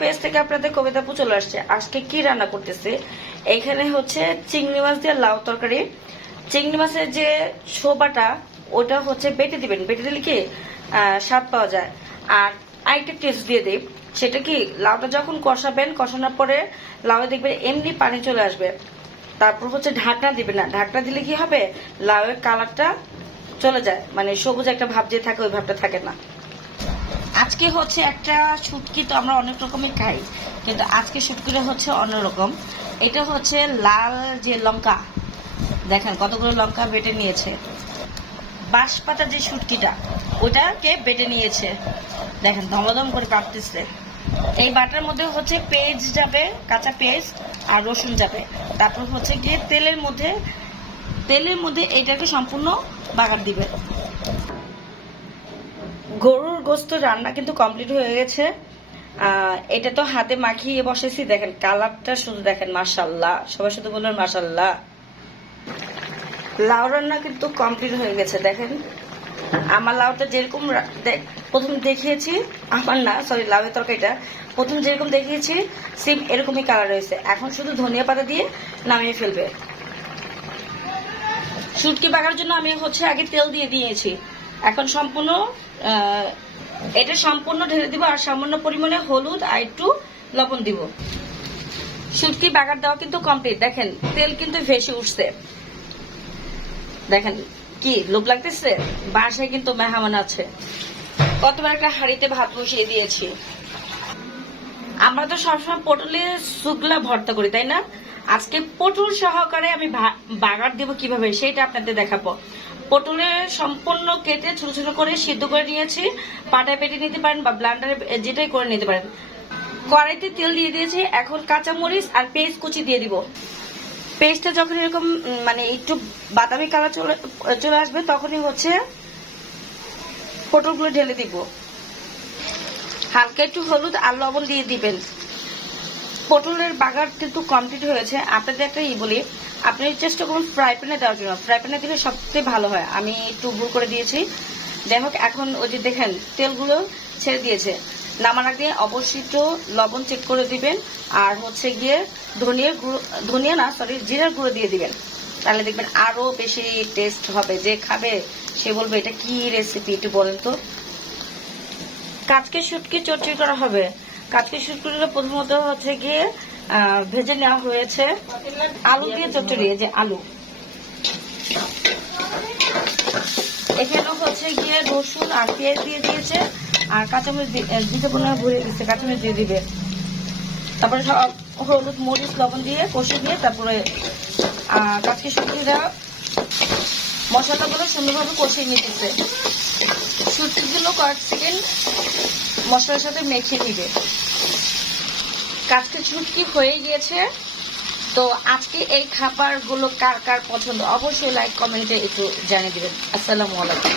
Page থেকে আপনাদের কবিতা পু চলে আসছে। আজকে কি রান্না করতেছে? এখানে হচ্ছে চিংড়ি মাছ দিয়ে লাউ তরকারি। চিংড়ি মাছের যে শোবাটা, ওটা হচ্ছে বেটে দিবেন। বেটে দিলে কি স্বাদ পাওয়া যায়। আর আরেকটা টেস্ট দিয়ে দিই। সেটা কি, লাউটা যখন কষাবেন, কষানোর পরে লাউয়ে দেখবেন এমনি পানি চলে আসবে। তারপর হচ্ছে ঢাকনা দিবে না। ঢাকনা দিলে কি হবে, লাউয়ের কালারটা চলে যায়। মানে সবুজ একটা ভাব যে থাকে, ওই ভাবটা থাকে না। আজকে হচ্ছে একটা শুটকি তো আমরা অনেক রকমের খাই, কিন্তু আজকে শুটকিটা হচ্ছে অন্যরকম। এটা হচ্ছে লাল যে লঙ্কা, দেখেন কতগুলো লঙ্কা বেটে নিয়েছে। বাঁশ পাতার যে শুটকিটা, ওটাকে বেটে নিয়েছে। দেখেন ধমধম করে কাটতেছে এই বাটার মধ্যে হচ্ছে পেঁয়াজ যাবে, কাঁচা পেঁয়াজ আর রসুন যাবে। তারপর হচ্ছে গিয়ে তেলের মধ্যে তেলের মধ্যে এটাকে সম্পূর্ণ বাগার দিবে। গরুর গোস্ত রান্না কিন্তু কমপ্লিট হয়ে গেছে। এটা তো হাতে মাখিয়ে বসেছি, দেখেন কালারটা শুধু দেখেন মাসাল্লাহ সবাই শুধু বললেন মাসাল্লাহ লাউ রান্না কিন্তু কমপ্লিট হয়ে গেছে, দেখেন। আমার লাউটা যেরকম প্রথম দেখিয়েছি, আমার না সরি লাউয়ের তরকারিটা। প্রথম যেরকম দেখিয়েছি সেম এরকমই কালার রয়েছে। এখন শুধু ধনিয়া পাতা দিয়ে নামিয়ে ফেলবে। শুটকি বাগার জন্য আমি হচ্ছে আগে তেল দিয়ে দিয়েছি। এখন সম্পূর্ণ এটা সম্পূর্ণ ঢেলে দিব আর সামান্য পরিমাণে হলুদ আর একটু লবণ দিব। শুটকি বাগার দেওয়া কিন্তু কমপ্লিট দেখেন, তেল কিন্তু ভেসে উঠছে। দেখেন কি লোভ লাগতেছে? বাসায় কিন্তু মেহমান আছে। কতবার একটা হাঁড়িতে ভাত বসিয়ে দিয়েছি। আমরা তো সবসময় পটলে শুকলা ভর্তা করি, তাই না? আজকে পটল সহকারে আমি বাগার দেব কীভাবে সেটা আপনাদের দেখাবো। পটলে সম্পূর্ণ কেটে ছোট ছোট করে সিদ্ধ করে নিয়েছি। পাটায় পেটে নিতে পারেন বা ব্লান্ডারে যেটাই করে নিতে পারেন। কড়াইতে তেল দিয়ে দিয়েছি। এখন কাঁচামরিচ আর পেঁয়াজ কুচি দিয়ে দিব। পেস্টটা যখন এরকম মানে একটু বাদামি কালার চলে চলে আসবে, তখনই হচ্ছে পটলগুলো ঢেলে দিব। হালকা একটু হলুদ আর লবণ দিয়ে দিবেন। পটলের বাগার কিন্তু কমপ্লিট হয়েছে। আপনাদের একটা ই বলি, আপনি চেষ্টা করুন ফ্রাই প্যানে দেওয়ার জন্য। ফ্রাই প্যানে দিলে সবচেয়ে ভালো হয়। আমি একটু ভুল করে দিয়েছি। যাই হোক, এখন ওই যে দেখেন, তেলগুলো ছেড়ে দিয়েছে। নামার আগে অবশ্যই লবণ চেক করে দিবেন। আর হচ্ছে গিয়ে ধনিয়ার গুঁড়ো, ধনিয়া না সরি জিরার গুঁড়ো দিয়ে দিবেন। তাহলে দেখবেন আরও বেশি টেস্ট হবে। যে খাবে, সে বলবে, এটা কি রেসিপি একটু বলেন তো। কাজকে শুটকি চটচড়ি করা হবে। কাজকে শুটকিটা প্রথমত হচ্ছে গিয়ে ভেজে নেওয়া হয়েছে আলু দিয়ে চটচড়ি যে আলু। এখানে হচ্ছে গিয়ে রসুন আর পেঁয়াজ দিয়ে দিয়েছে, আর কাঁচামরিচ দিতে মনে ভরে দিচ্ছে কাঁচামরিচ দিয়ে দিবে। তারপরে সব হলুদ, মরিচ, লবণ দিয়ে কষে দিয়ে তারপরে কাজকে শুটকিটা মশলাগুলো সুন্দরভাবে কষিয়ে নিতেছে। শুটকিগুলো কয়েক সেকেন্ড মশলার সাথে মেখে নিবে। কাজকে ছুটকি হয়ে গিয়েছে। তো আজকে এই খাবারগুলো কার কার পছন্দ? অবশ্যই লাইক কমেন্টে একটু জানিয়ে দেবেন। আসসালামু আলাইকুম।